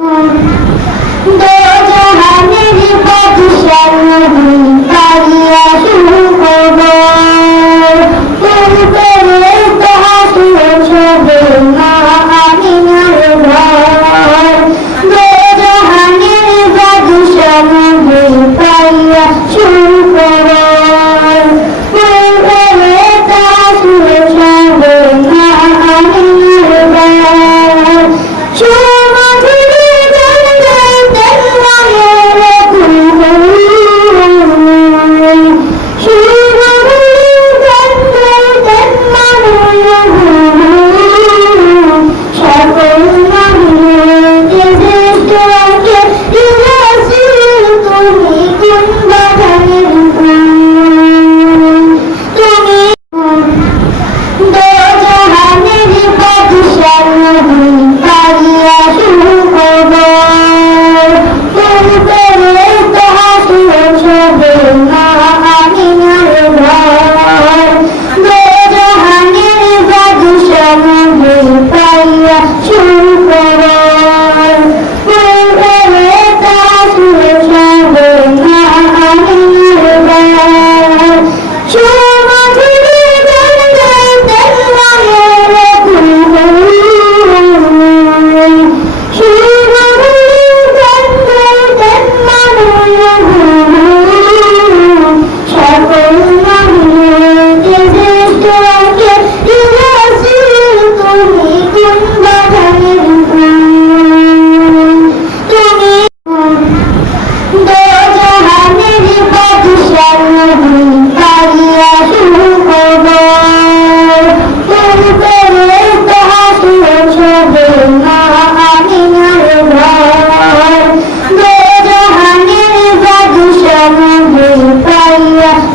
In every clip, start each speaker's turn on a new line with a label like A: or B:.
A: Um, dois,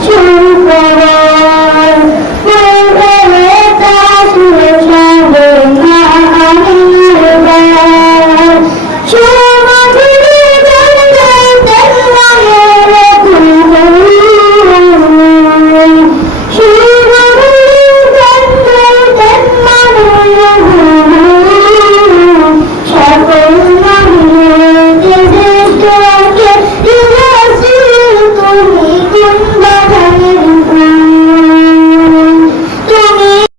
A: 去